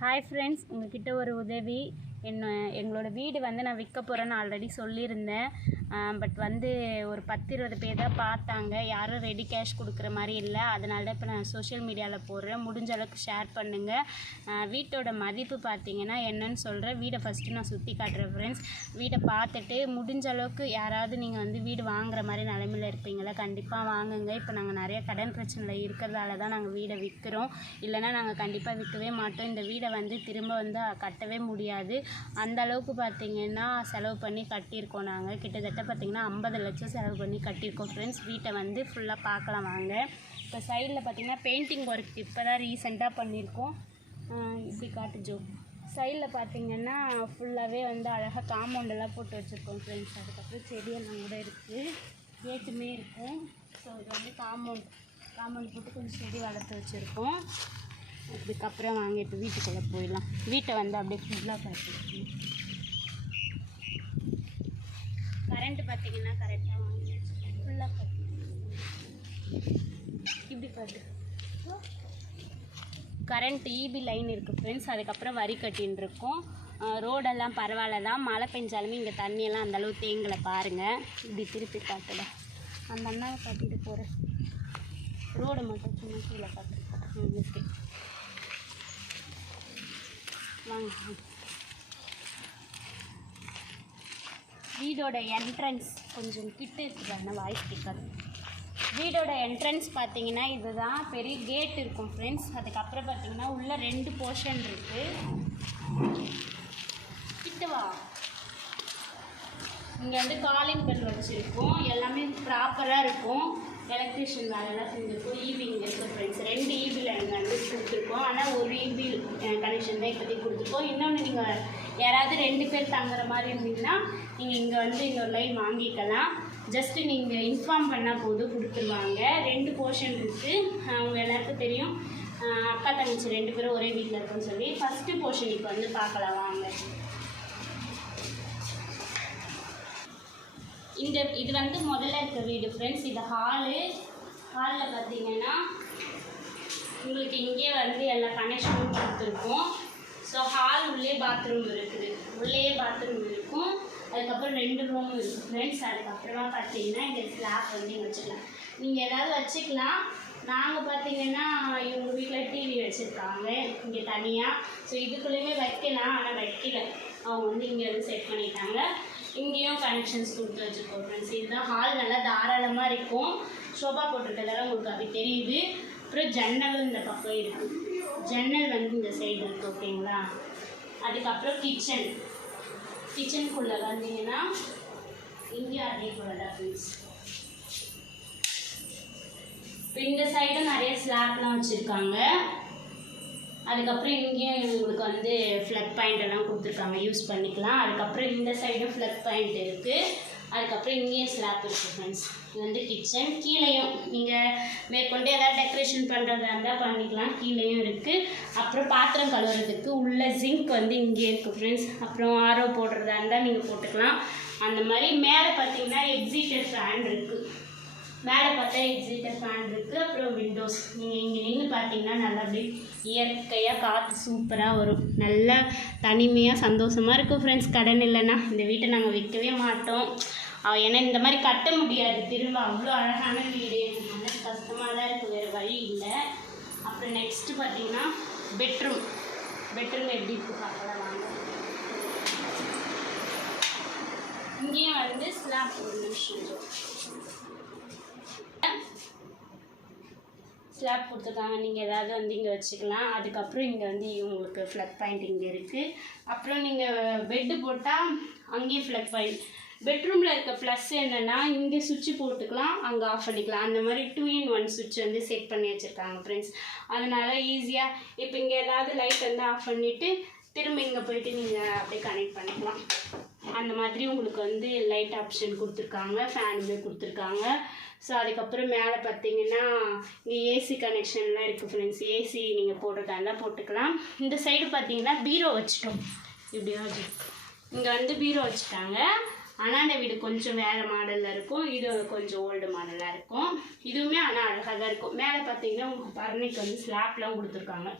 Hi friends உங்ககிட்ட ஒரு உதவி. என்ன எங்களோட வீடு வந்து நான் விற்க போகிறேன்னு ஆல்ரெடி சொல்லியிருந்தேன். பட் வந்து ஒரு பத்து இருபது பேர் தான் பார்த்தாங்க. யாரும் ரெடி கேஷ் கொடுக்குற மாதிரி இல்லை. அதனால தான் இப்போ நான் சோஷியல் மீடியாவில் போடுறேன். முடிஞ்ச அளவுக்கு ஷேர் பண்ணுங்கள் வீட்டோட மதிப்பு பார்த்தீங்கன்னா என்னன்னு சொல்கிறேன் வீடை ஃபஸ்ட்டு நான் சுற்றி காட்டுறேன் ஃப்ரெண்ட்ஸ் வீடை பார்த்துட்டு முடிஞ்ச அளவுக்கு யாராவது நீங்கள் வந்து வீடு வாங்குற மாதிரி நிலமையில இருப்பீங்களா கண்டிப்பாக வாங்குங்க. இப்போ நாங்கள் நிறைய கடன் பிரச்சனையில் இருக்கிறதால தான் நாங்கள் வீடை விற்கிறோம் இல்லைன்னா நாங்கள் கண்டிப்பாக விற்கவே மாட்டோம். இந்த வீடை வந்து திரும்ப வந்து கட்டவே முடியாது. அந்த அளவுக்கு செலவு பண்ணி கட்டியிருக்கோம் நாங்கள் கிட்டத்தட்ட பார்த்திங்கன்னா ஐம்பது லட்சம் செலவு பண்ணி கட்டியிருக்கோம் ஃப்ரெண்ட்ஸ் வீட்டை வந்து ஃபுல்லாக பார்க்கலாம் வாங்க. இப்போ சைடில் பார்த்தீங்கன்னா பெயிண்டிங் ஒர்க் இப்போ தான் ரீசெண்டாக பண்ணியிருக்கோம். இப்படி காட்டு ஜோ சைடில் பார்த்திங்கன்னா ஃபுல்லாகவே வந்து அழகாக காம்பவுண்டெல்லாம் போட்டு வச்சுருக்கோம் ஃப்ரெண்ட்ஸ் அதுக்கப்புறம் செடியெல்லாம் கூட இருக்குது கேட்டுமே இருக்கும். ஸோ இது வந்து காம்பவுண்ட் காம்பவுண்ட் போட்டு கொஞ்சம் செடி வளர்த்து வச்சுருக்கோம். அதுக்கப்புறம் வாங்க இப்போ வீட்டுக்குள்ளே போயிடலாம். வீட்டை வந்து அப்படியே ஃபுல்லாக பார்த்து கரண்ட்டு பார்த்தீங்கன்னா கரெக்டாக வாங்கி ஃபுல்லாக பார்த்து இப்படி பார்த்து கரண்ட் இபி லைன் இருக்குது ஃப்ரெண்ட்ஸ் அதுக்கப்புறம் வரி கட்டின்னு இருக்கோம். ரோடெல்லாம் பரவாயில்ல தான். மழை பெஞ்சாலுமே இங்கே தண்ணியெல்லாம் அந்தளவு தேங்கலை. பாருங்கள் இப்படி திருப்பி காட்டுல அந்த அண்ணாவை காட்டிட்டு போகிறேன் ரோடு மட்டும் சும்மா கீழே காட்டுறேன் ஓகே வாங்க வீடோட என்ட்ரன்ஸ் கொஞ்சம் கிட்ட அந்த வாய்ஸ் கேட்காது. வீடோட என்ட்ரன்ஸ் பார்த்தீங்கன்னா இதுதான் பெரிய கேட் இருக்கும் ஃப்ரெண்ட்ஸ் அதுக்கப்புறம் பார்த்தீங்கன்னா உள்ள ரெண்டு போர்ஷன் இருக்குது கிட்டவா இங்கே வந்து காலிங் பெல் வச்சுருக்கோம். எல்லாமே ப்ராப்பராக இருக்கும். எலக்ட்ரிஷியன் வேலைலாம் செஞ்சுருக்கோம். ஈபி இங்கே இருக்குது ஃப்ரெண்ட்ஸ் ரெண்டு ஈபி லைன் வந்து கொடுத்துருக்கோம். ஆனால் ஒரு ஈபி கனெக்ஷன் தான் இப்போதைக்கு கொடுத்துருக்கோம். இன்னொன்று நீங்கள் யாராவது ரெண்டு பேர் தங்குற மாதிரி இருந்தீங்கன்னா நீங்கள் இங்கே வந்து இன்னொரு லைன் வாங்கிக்கலாம். ஜஸ்ட்டு நீங்கள் இன்ஃபார்ம் பண்ணால் போதும் கொடுத்துருவாங்க. ரெண்டு போர்ஷன் இருக்குது அவங்க எல்லாருக்கும் தெரியும். அக்கா தங்கச்சி ரெண்டு பேரும் ஒரே வீட்டில் இருக்குன்னு சொல்லி. ஃபஸ்ட்டு போர்ஷன் இப்போ வந்து பார்க்கலாம் வாங்க. இந்த இது வந்து முதல்ல இருக்க வீடு ஃப்ரெண்ட்ஸ் இது ஹாலு ஹாலில் பார்த்தீங்கன்னா உங்களுக்கு இங்கே வந்து எல்லா கனெக்ஷனும் கொடுத்துருக்கோம். ஸோ ஹால் உள்ளே பாத்ரூம் இருக்குது. உள்ளே பாத்ரூம் இருக்கும். அதுக்கப்புறம் ரெண்டு ரூம் இருக்குது ஃப்ரெண்ட்ஸ் அதுக்கப்புறமா பார்த்தீங்கன்னா இங்கே ஸ்லாப் வந்து இங்கே வச்சுக்கலாம் நீங்கள் ஏதாவது வச்சுக்கலாம். நாங்கள் பார்த்தீங்கன்னா இவங்க வீட்டில் டிவி வச்சுருக்காங்க. இங்கே தனியாக ஸோ இதுக்குள்ளேயுமே வைக்கலாம். ஆனால் வைக்கல. அவங்க வந்து இங்கே வந்து செட் பண்ணிட்டாங்க. இங்கேயும் கனெக்ஷன்ஸ் கொடுத்து வச்சுருக்கோம் ஃப்ரெண்ட்ஸ் இதுதான் ஹால் நல்லா தாராளமாக இருக்கும். ஷோபா போட்டிருக்கிறதால உங்களுக்கு அப்படி தெரியுது. அப்புறம் ஜன்னலும் இந்த பக்கம் இருக்குது ஜன்னல் வந்து இந்த சைடு இருக்குது ஓகேங்களா அதுக்கப்புறம் கிச்சன் கிச்சனுக்குள்ளே வந்தீங்கன்னா இங்கே அதே போல தான் ஃப்ரெண்ட்ஸ் இப்போ இந்த சைடும் நிறைய ஸ்லாப்லாம் வச்சுருக்காங்க. அதுக்கப்புறம் இங்கேயும் இவங்களுக்கு வந்து ஃப்ளக் பாயிண்ட் எல்லாம் கொடுத்துருக்காங்க யூஸ் பண்ணிக்கலாம். அதுக்கப்புறம் இந்த சைடும் ஃப்ளக் பாயிண்ட் இருக்குது அதுக்கப்புறம் இங்கேயும் ஸ்லாப் இருக்குது ஃப்ரெண்ட்ஸ் இது வந்து கிச்சன் கீழேயும் நீங்கள் மேற்கொண்டு எதாவது டெக்கரேஷன் பண்ணுறதா இருந்தால் பண்ணிக்கலாம். கீழேயும் இருக்குது அப்புறம் பாத்திரம் கழுவுறதுக்கு உள்ள ஜிங்க் வந்து இங்கே இருக்குது ஃப்ரெண்ட்ஸ் அப்புறம் ஆரோ போடுறதா இருந்தால் நீங்கள் போட்டுக்கலாம். அந்த மாதிரி மேலே பார்த்தீங்கன்னா எக்ஸிட்டர் ஃபேன் இருக்குது மேலே பார்த்தா எக்ஸிட்டர் ஃபேன் இருக்குது அப்புறம் விண்டோஸ் நீங்கள் பார்த்தீங்கன்னா நல்லா அப்படி இயற்கையாக காற்று சூப்பராக வரும். நல்லா தனிமையாக சந்தோஷமாக இருக்கும் ஃப்ரெண்ட்ஸ் கடன் இல்லைன்னா இந்த வீட்டை நாங்கள் விற்கவே மாட்டோம். ஏன்னா இந்த மாதிரி கட்ட முடியாது. திரும்ப அவ்வளோ அழகான வீடு நல்லா கஷ்டமாக தான் இருக்குது வேறு வழி இல்லை. அப்புறம் நெக்ஸ்ட்டு பார்த்தீங்கன்னா பெட்ரூம் பெட்ரூம் எப்படி இருக்குது பார்க்கலாம் வாங்க. இங்கேயும் வந்து ஸ்லாப் ஒரு நிமிஷம். ஸ்லாப் கொடுத்துருக்காங்க. நீங்கள் ஏதாவது வந்து இங்கே வச்சுக்கலாம். அதுக்கப்புறம் இங்கே வந்து உங்களுக்கு ஃப்ளக் பாயிண்ட் இங்கே இருக்குது அப்புறம் நீங்கள் பெட்டு போட்டால் அங்கேயும் ஃப்ளக் பாயிண்ட் பெட்ரூமில் இருக்க ப்ளஸ் என்னென்னா இங்கே சுவிட்ச் போட்டுக்கலாம் அங்கே ஆஃப் பண்ணிக்கலாம். அந்த மாதிரி டூ இன் ஒன் சுவிட்ச் வந்து செட் பண்ணி வச்சுருக்காங்க ஃப்ரெண்ட்ஸ் அதனால் ஈஸியாக இப்போ இங்கே ஏதாவது லைட் வந்து ஆஃப் பண்ணிவிட்டு திரும்ப இங்கே போயிட்டு நீங்கள் அப்படியே கனெக்ட் பண்ணிக்கலாம். அந்த மாதிரி உங்களுக்கு வந்து லைட் ஆப்ஷன் கொடுத்துருக்காங்க ஃபேனுமே கொடுத்துருக்காங்க. ஸோ அதுக்கப்புறம் மேலே பார்த்தீங்கன்னா இங்கே ஏசி கனெக்ஷன்லாம் இருக்குது ஃப்ரெண்ட்ஸ் ஏசி நீங்கள் போடுறதா இருந்தால் போட்டுக்கலாம். இந்த சைடு பார்த்தீங்கன்னா பீரோ வச்சுட்டோம். இப்படியா இங்கே வந்து பீரோ வச்சுட்டாங்க. அண்ணாண்ட வீடு கொஞ்சம் வேறு மாடலில் இருக்கும். இது கொஞ்சம் ஓல்டு மாடலாக இருக்கும். இதுவுமே ஆனால் அழகாக தான் இருக்கும். மேலே பார்த்தீங்கன்னா உங்களுக்கு பரணிக்கு வந்து ஸ்லாப்லாம் கொடுத்துருக்காங்க.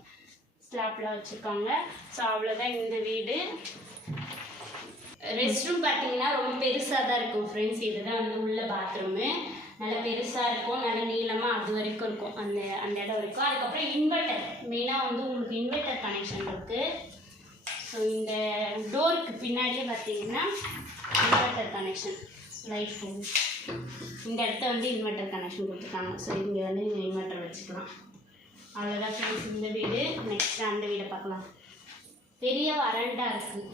ஸ்லாப்லாம் வச்சுருக்காங்க. ஸோ அவ்வளோதான் இந்த வீடு. ரெஸ்ட் ரூம் பார்த்தீங்கன்னா ரொம்ப பெருசாக தான் இருக்கும் ஃப்ரெண்ட்ஸ் இதுதான் வந்து உள்ள பாத்ரூமு நல்லா பெருசாக இருக்கும் நல்லா நீளமாக அது வரைக்கும் இருக்கும். அந்த அந்த இடம் வரைக்கும் அதுக்கப்புறம் இன்வெர்ட்டர் மெயினாக வந்து உங்களுக்கு இன்வெர்ட்டர் கனெக்ஷன் இருக்குது ஸோ இந்த டோருக்கு பின்னாடியே பார்த்தீங்கன்னா இன்வெர்ட்டர் கனெக்ஷன் லைட் ஃபோன் இந்த இடத்த வந்து இன்வெர்ட்டர் கனெக்ஷன் கொடுத்துருக்காங்க. ஸோ இங்கே வந்து நீங்கள் இன்வெர்ட்டர் வச்சுக்கலாம். அவ்வளோதான் ஃப்ரெண்ட்ஸ் இந்த வீடு நெக்ஸ்ட் அந்த வீடை பார்க்கலாம். பெரிய வறண்டா இருக்குது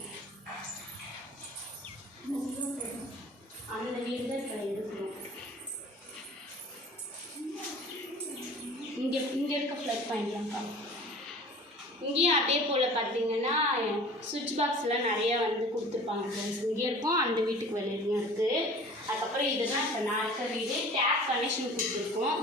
அந்த வீடு தான் இப்போ எடுக்கணும். இங்கே இங்கே இருக்க ஃப்ளட் பாயிண்ட்லாம்ப்பா இங்கேயும் அதே போல் பார்த்தீங்கன்னா சுவிட்ச் பாக்ஸ்லாம் நிறையா வந்து கொடுத்துருப்பாங்க ஃப்ரெண்ட்ஸ் இங்கே இருக்கும் அந்த வீட்டுக்கு வெளியிலையும் இருக்குது அதுக்கப்புறம் இதுதான் இப்போ நான் இருக்க வீடு டேப் கனெக்ஷன் கொடுத்துருக்கோம்.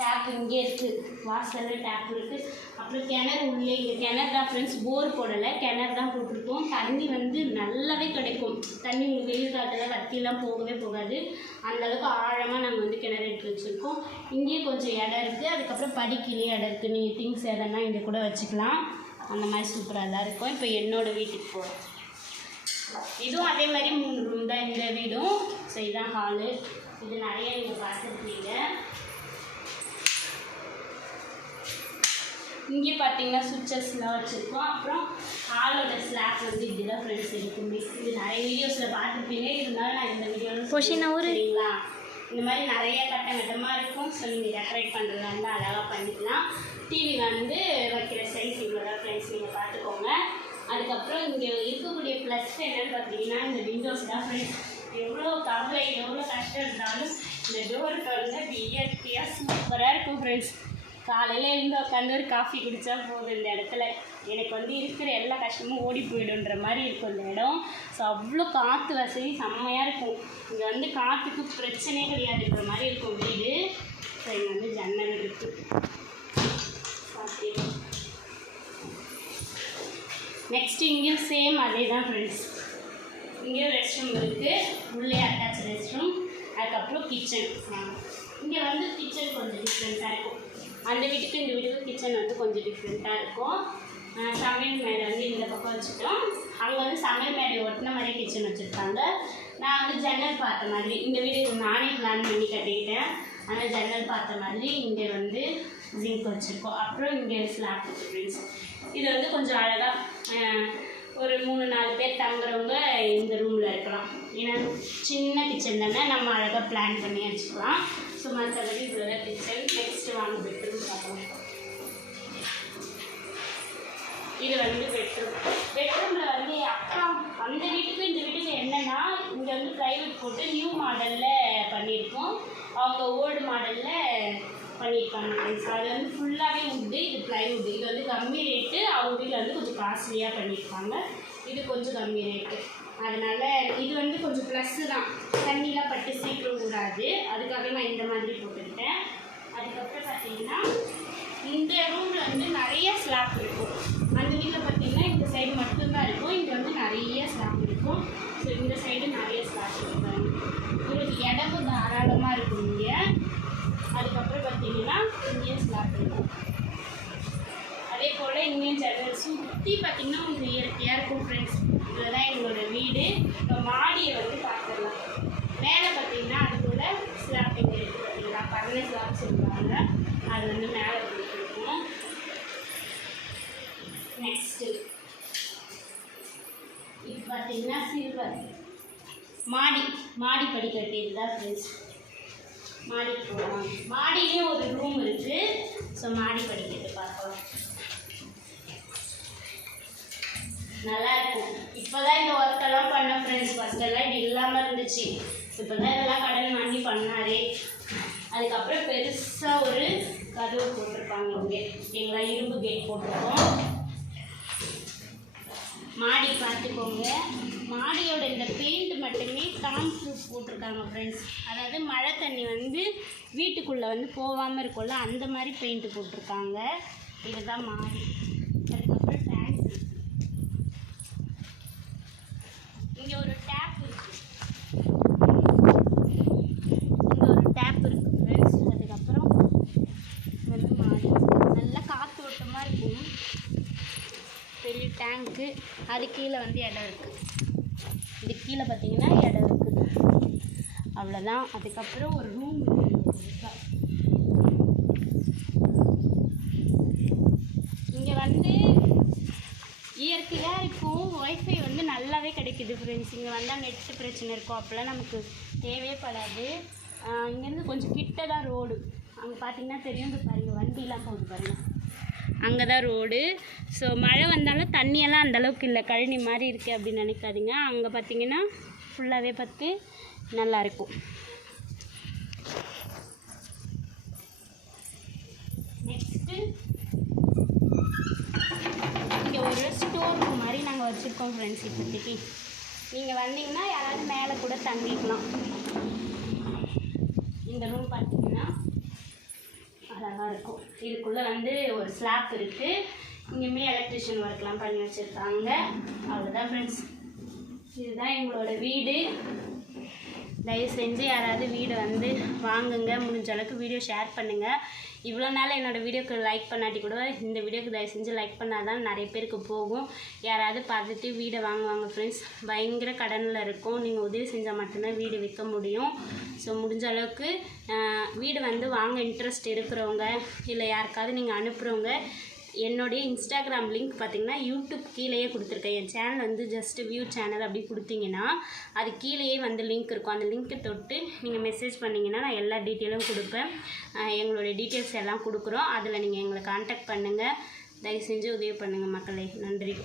டேப் இங்கே இருக்குது வாசலில் டேப் இருக்குது அப்புறம் கிணறு உள்ளே இங்கே கிணறு தான் ஃப்ரெண்ட்ஸ் போர் போடலை. கிணறு தான் போட்டிருக்கோம். தண்ணி வந்து நல்லாவே கிடைக்கும். தண்ணி உங்களுக்கு வெயில் காலத்தில் வத்தியெல்லாம் போகவே போகாது. அந்தளவுக்கு ஆழமாக நாங்கள் வந்து கிணறு எடுத்து வச்சுருக்கோம். இங்கேயே கொஞ்சம் இடம் இருக்குது அதுக்கப்புறம் படிக்கலையே இடம் இருக்குது நீங்கள் திங்ஸ் எதனா இங்கே கூட வச்சுக்கலாம். அந்த மாதிரி சூப்பராக தான் இருக்கும். இப்போ என்னோடய வீட்டுக்கு போகிறோம் இதுவும் அதே மாதிரி மூணு ரூம் தான். இந்த வீடும். ஸோ இதுதான் ஹாலு இது நிறைய நீங்கள் பார்த்துருக்கீங்க இங்கே பார்த்தீங்கன்னா சுவிச்சஸ்லாம் வச்சுருக்கோம். அப்புறம் ஹாலோட ஸ்லாப் வந்து இப்படிதான் ஃப்ரெண்ட்ஸ் இருக்குமே இது நிறைய வீடியோஸில் பார்த்துருப்பீங்க. இருந்தாலும் நான் இந்த வீடியோவில் அவரு? சரிங்களா? இந்த மாதிரி நிறைய கட்டம் கட்டமாக இருக்கும். ஸோ நீங்கள் டெக்கரேட் பண்ணுறதா இருந்தால் அழகாக பண்ணிக்கலாம். டிவி வந்து வைக்கிற சைஸ் இவ்வளோ தான் ஃப்ரெண்ட்ஸ் நீங்கள் பார்த்துக்கோங்க அதுக்கப்புறம் இங்கே இருக்கக்கூடிய ப்ளஸ் என்னன்னு பார்த்தீங்கன்னா இந்த விண்டோஸ் தான் ஃப்ரெண்ட்ஸ் எவ்வளோ கவலை எவ்வளோ கஷ்டம் இருந்தாலும் இந்த டோர் திறந்து இயற்கையாக சூப்பராக இருக்கும் ஃப்ரெண்ட்ஸ் காலையில் எழுந்து உட்காந்து ஒரு காஃபி குடித்தா போதும் இந்த இடத்துல. எனக்கு வந்து இருக்கிற எல்லா கஷ்டமும் ஓடி போயிடுன்ற மாதிரி இருக்கும் இந்த இடம். ஸோ அவ்வளோ காற்று வசதி செம்மையாக இருக்கும். இங்கே வந்து காற்றுக்கு பிரச்சனையே கிடையாதுன்ற மாதிரி இருக்கும் வீடு. ஸோ இங்கே வந்து ஜன்னல் இருக்குது நெக்ஸ்ட் இங்கேயும் சேம் அதே தான் ஃப்ரெண்ட்ஸ் இங்கேயும் ரெஸ்ட் ரூம் இருக்குது உள்ளே அட்டாச் ரெஸ்ட் ரூம் அதுக்கப்புறம் கிச்சன் இங்கே வந்து கிச்சன் கொஞ்சம் டிஃப்ரெண்ட்டாக இருக்கும். அந்த வீட்டுக்கு இந்த வீட்டுக்கு கிச்சன் வந்து கொஞ்சம் டிஃப்ரெண்ட்டாக இருக்கும். சமையல் மேடை வந்து இந்த பக்கம் வச்சுட்டோம். அங்கே வந்து சமையல் மேடை ஒட்டின மாதிரியே கிச்சன் வச்சுருக்காங்க. நான் வந்து ஜன்னல் பார்த்த மாதிரி இந்த வீடு நானே பிளான் பண்ணி கட்டிக்கிட்டேன். ஆனால் ஜன்னல் பார்த்த மாதிரி இங்கே வந்து ஜிங்க் வச்சுருக்கோம். அப்புறம் இங்கே ஸ்லாப் ஃப்ரெண்ட்ஸ் இது வந்து கொஞ்சம் அழகாக ஒரு மூணு நாலு பேர் தங்குறவங்க இந்த ரூமில் இருக்கலாம். ஏன்னா சின்ன கிச்சன் தானே நம்ம அழகாக பிளான் பண்ணி வச்சுக்கலாம். ஸோ மற்றபடி இவ்வளோ கிச்சன் நெக்ஸ்ட்டு வாங்க பெட்ரூம் பார்க்கலாம் இது வந்து பெட்ரூம். பெட்ரூமில் வந்து அக்கா அந்த வீட்டுக்கும் இந்த வீட்டுக்கும் என்னென்னா இங்கே வந்து ப்ரைவேட் போட்டு நியூ மாடலில் பண்ணியிருக்கோம். அவங்க ஓல்டு மாடலில் பண்ணியிருக்காங்க. அது வந்து ஃபுல்லாகவே உட்டு இது ப்ளைவுட் இது வந்து கம்மி ரேட்டு அவங்க வீட்டில் வந்து கொஞ்சம் காஸ்ட்லியாக பண்ணியிருக்காங்க. இது கொஞ்சம் கம்மி ரேட்டு அதனால் இது வந்து கொஞ்சம் ப்ளஸ்ஸு தான். தண்ணிலாம் பட்டு சீக்கிரம் கூடாது அதுக்காக நான் இந்த மாதிரி போட்டுக்கிட்டேன். அதுக்கப்புறம் பார்த்தீங்கன்னா இந்த ரூமில் வந்து நிறைய ஸ்லாப் இருக்கும். அந்த வீட்டில் பார்த்தீங்கன்னா இந்த சைடு மட்டும்தான் இருக்கும். இங்கே வந்து நிறைய ஸ்லாப் இருக்கும். ஸோ இந்த சைடு நிறைய ஸ்லாப் இருக்கும் உங்களுக்கு இடமும் தாராளமாக இருக்கும் இங்கே. அதுக்கப்புறம் பார்த்தீங்கன்னா இங்கேயும் ஸ்லாப் இருக்கும். அதே போல் இங்கேயும் ஜன்னல். சுற்றி பார்த்தீங்கன்னா உங்களுக்கு இயற்கையாக இருக்கும் ஃப்ரெண்ட்ஸ் இதுதான் எங்களோட வீடு. இப்போ மாடியை வந்து பார்த்துடலாம். மேலே பார்த்தீங்கன்னா அது கூட ஸ்லாப்பிங் இருக்குது பார்த்தீங்களா? பகல ஸ்லாப் சொல்லுவாங்க. அது வந்து மேலே கொடுத்துருக்கோம். நெக்ஸ்ட்டு இது பார்த்தீங்கன்னா சில்வர் மாடி மாடி படிக்கட்டு இதுதான் ஃப்ரெண்ட்ஸ் மாடிக்கு போகலாம். மாடியிலையும் ஒரு ரூம் இருக்குது ஸோ மாடி படிக்கட்டு பார்க்கலாம். நல்லா இருக்கும். இப்போதான் இந்த ஒர்க்கெல்லாம் பண்ண ஃப்ரெண்ட்ஸ் ஃபஸ்ட்டெல்லாம் இது இல்லாமல் இருந்துச்சு. இப்போ தான் இதெல்லாம் கடன் வாங்கி பண்ணாரே. அதுக்கப்புறம் பெருசாக ஒரு கதவு போட்டிருப்பாங்க இங்கே. எங்களா இரும்பு கேட் போட்டிருக்கோம். மாடி பார்த்துக்கோங்க. மாடியோட இந்த பெயிண்ட் மட்டுமே டாம் ப்ரூஃப் போட்டிருக்காங்க ஃப்ரெண்ட்ஸ் அதாவது மழை தண்ணி வந்து வீட்டுக்குள்ளே வந்து போகாமல் இருக்கும்ல அந்த மாதிரி பெயிண்ட் போட்டிருக்காங்க. இதுதான் மாடி அதுக்கப்புறம் டேங்க் இங்கே ஒரு டேப் இருக்கு இங்கே ஒரு டேப் இருக்கு ஃப்ரெண்ட்ஸ் அதுக்கப்புறம் இது வந்து மாடி நல்லா காற்றோட்டமாக இருக்கும் பெரிய டேங்க்கு அது கீழே வந்து இடம் இருக்குது இது கீழே பார்த்தீங்கன்னா இடம் இருக்குது அவ்வளோதான் அதுக்கப்புறம் ஒரு ரூம் இங்கே வந்து இயற்கையாக இருக்கும் ஒய்ஃபை வந்து நல்லாவே கிடைக்குது ஃப்ரெண்ட்ஸ் இங்கே வந்தால் நெட்டு பிரச்சனை இருக்கும். அப்போல்லாம் நமக்கு தேவையே படாது. இங்கேருந்து கொஞ்சம் கிட்ட தான் ரோடு அங்கே பார்த்தீங்கன்னா தெரியும். இந்த வண்டிலாம் போகுது பாருங்கள் அங்கே தான் ரோடு. ஸோ மழை வந்தாலும் தண்ணியெல்லாம் அந்த அளவுக்கு இல்லை. கழனி மாதிரி இருக்குது அப்படின்னு நினைக்காதீங்க. அங்கே பார்த்தீங்கன்னா ஃபுல்லாகவே பார்த்து நல்லாயிருக்கும் நெக்ஸ்ட்டு இங்கே ஒரு ஸ்டோர் ரூம் மாதிரி நாங்கள் வச்சுருக்கோம் ஃப்ரெண்ட்ஸ் இப்போதைக்கு. நீங்கள் வந்தீங்கன்னா யாராவது மேலே கூட தங்கிக்கலாம். இந்த ரூம் பார்த்தீங்கன்னா அழகாக இருக்கும். இதுக்குள்ளே வந்து ஒரு ஸ்லாப் இருக்குது இங்கேயுமே எலக்ட்ரிஷியன் ஒர்க்லாம் பண்ணி வச்சுருக்காங்க. அவ்வளோதான் ஃப்ரெண்ட்ஸ் இதுதான் எங்களோட வீடு. தயவு செஞ்சு யாராவது வீடு வந்து வாங்குங்க முடிஞ்ச அளவுக்கு வீடியோ ஷேர் பண்ணுங்கள் இவ்வளோ நாள் என்னோடய வீடியோக்கு லைக் பண்ணாட்டி கூட இந்த வீடியோக்கு தயவு செஞ்சு லைக் பண்ணால் தான் நிறைய பேருக்கு போகும். யாராவது பார்த்துட்டு வீடை வாங்குவாங்க ஃப்ரெண்ட்ஸ் பயங்கர கடனில் இருக்கும். நீங்கள் உதவி செஞ்சால் மட்டும்தான் வீடு விற்க முடியும். ஸோ முடிஞ்ச அளவுக்கு வீடு வந்து வாங்க இன்ட்ரெஸ்ட் இருக்கிறவங்க இல்லை யாருக்காவது நீங்கள் அனுப்புகிறவங்க என்னுடைய இன்ஸ்டாகிராம் லிங்க் பார்த்தீங்கன்னா யூடியூப் கீழேயே கொடுத்துருக்கேன். என் சேனல் வந்து ஜஸ்ட் வியூ சேனல் அப்படி கொடுத்தீங்கன்னா அது கீழேயே வந்து லிங்க் இருக்கும். அந்த லிங்க்கை தொட்டு நீங்கள் மெசேஜ் பண்ணிங்கன்னா நான் எல்லா டீட்டெயிலும் கொடுப்பேன். எங்களுடைய டீட்டெயில்ஸ் எல்லாம் கொடுக்குறோம். அதில் நீங்கள் எங்களை காண்டாக்ட் பண்ணுங்கள் தயவு செஞ்சு உதவி பண்ணுங்கள் மக்களே. நன்றி.